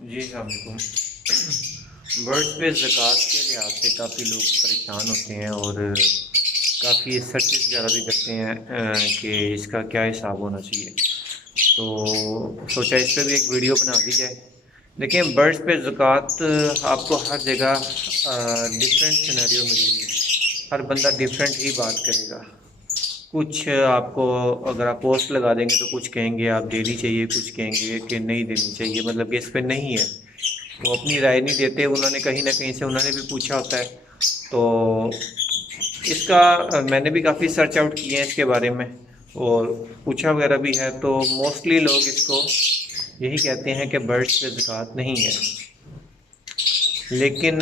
جی السلام علیکم۔ برڈس پہ زکوٰۃ کے لحاظ سے کافی لوگ پریشان ہوتے ہیں اور کافی سرچز وغیرہ بھی کرتے ہیں کہ اس کا کیا حساب ہونا چاہیے، تو سوچا اس پہ بھی ایک ویڈیو بنا دی جائے۔ دیکھیں، برڈس پہ زکوٰۃ آپ کو ہر جگہ ڈفرینٹ سینیریو ملیں گے، ہر بندہ ڈفرینٹ ہی بات کرے گا۔ کچھ آپ کو اگر آپ پوسٹ لگا دیں گے تو کچھ کہیں گے آپ دینی چاہیے، کچھ کہیں گے کہ نہیں دینی چاہیے، مطلب کہ اس پہ نہیں ہے، وہ اپنی رائے نہیں دیتے، انہوں نے کہیں نہ کہیں سے انہوں نے بھی پوچھا ہوتا ہے۔ تو اس کا میں نے بھی کافی سرچ آؤٹ کیے ہیں اس کے بارے میں اور پوچھا وغیرہ بھی ہے، تو موسٹلی لوگ اس کو یہی کہتے ہیں کہ برڈس پہ زکوٰۃ نہیں ہے۔ لیکن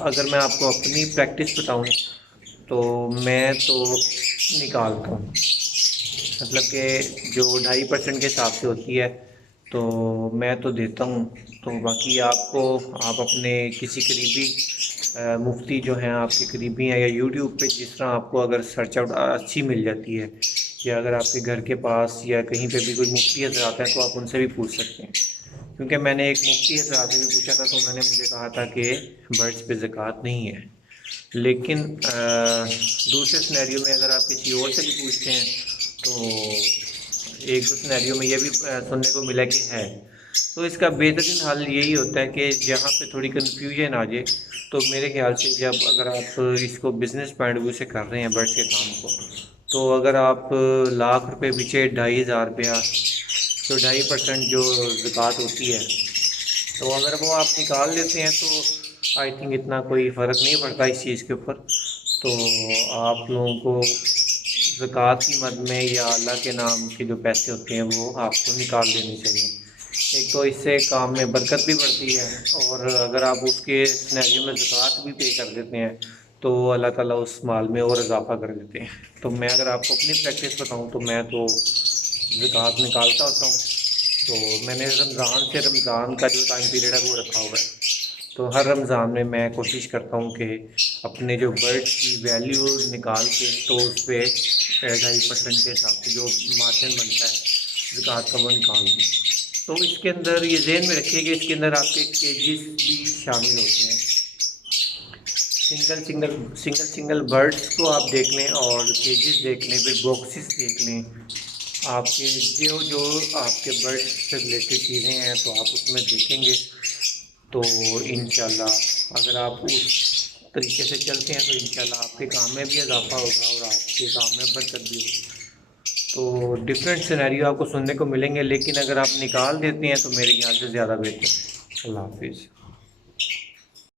اگر میں آپ کو اپنی پریکٹس بتاؤں تو میں تو نکالتا ہوں، مطلب کہ جو 2.5% کے حساب سے ہوتی ہے تو میں تو دیتا ہوں۔ تو باقی آپ اپنے کسی قریبی مفتی جو ہیں آپ کے قریبی ہیں، یا یوٹیوب پہ جس طرح آپ کو اگر سرچ آؤٹ اچھی مل جاتی ہے، یا اگر آپ کے گھر کے پاس یا کہیں پہ بھی کوئی مفتی حضرات ہیں تو آپ ان سے بھی پوچھ سکتے ہیں، کیونکہ میں نے ایک مفتی حضرات سے بھی پوچھا تھا تو انہوں نے مجھے کہا تھا کہ برڈس پہ زکوٰۃ نہیں ہے۔ لیکن دوسرے سنیریو میں اگر آپ کسی اور سے بھی پوچھتے ہیں تو ایک دو سنیریو میں یہ بھی سننے کو ملا کہ ہے۔ تو اس کا بہترین حل یہی ہوتا ہے کہ جہاں پہ تھوڑی کنفیوژن آ جائے تو میرے خیال سے اگر آپ اس کو بزنس پوائنٹ ویو سے کر رہے ہیں برڈس کے کام کو، تو اگر آپ لاکھ روپے پیچھے 2,500 روپیہ، تو 2.5% جو زکوٰۃ ہوتی ہے، تو اگر وہ آپ نکال لیتے ہیں تو آئی تھنک اتنا کوئی فرق نہیں پڑتا اس چیز کے اوپر۔ تو آپ لوگوں کو زکوٰۃ کی مد میں یا اللہ کے نام کے جو پیسے ہوتے ہیں وہ آپ کو نکال دینے چاہیے۔ ایک تو اس سے کام میں برکت بھی بڑھتی ہے، اور اگر آپ اس کے سنیریو میں زکوٰۃ بھی پے کر دیتے ہیں تو اللہ تعالیٰ اس مال میں اور اضافہ کر دیتے ہیں۔ تو میں اگر آپ کو اپنی پریکٹس بتاؤں تو میں تو زکوٰۃ نکالتا ہوتا ہوں۔ تو میں نے رمضان کا جو ٹائم پیریڈ ہے وہ رکھا ہوا ہے، تو ہر رمضان میں میں کوشش کرتا ہوں کہ اپنے جو برڈ کی ویلیو نکال کے تو اس پہ 2.5% کے حساب سے جو مارجن بنتا ہے زکوٰۃ کا وہ نکال دوں۔ تو اس کے اندر یہ ذہن میں رکھیے کہ اس کے اندر آپ کے کیجز بھی شامل ہوتے ہیں۔ سنگل برڈس کو آپ دیکھ لیں اور کیجز دیکھ لیں، پھر باکسز دیکھ لیں، آپ کے جو آپ کے برڈ سے ریلیٹڈ چیزیں ہیں تو آپ اس میں دیکھیں گے، تو انشاءاللہ اگر آپ اس طریقے سے چلتے ہیں تو انشاءاللہ آپ کے کام میں بھی اضافہ ہوگا اور آپ کے کام میں برکت بھی ہوگی۔ تو ڈفرینٹ سینیریو آپ کو سننے کو ملیں گے، لیکن اگر آپ نکال دیتے ہیں تو میرے خیال سے زیادہ بہتر ہے۔ اللہ حافظ۔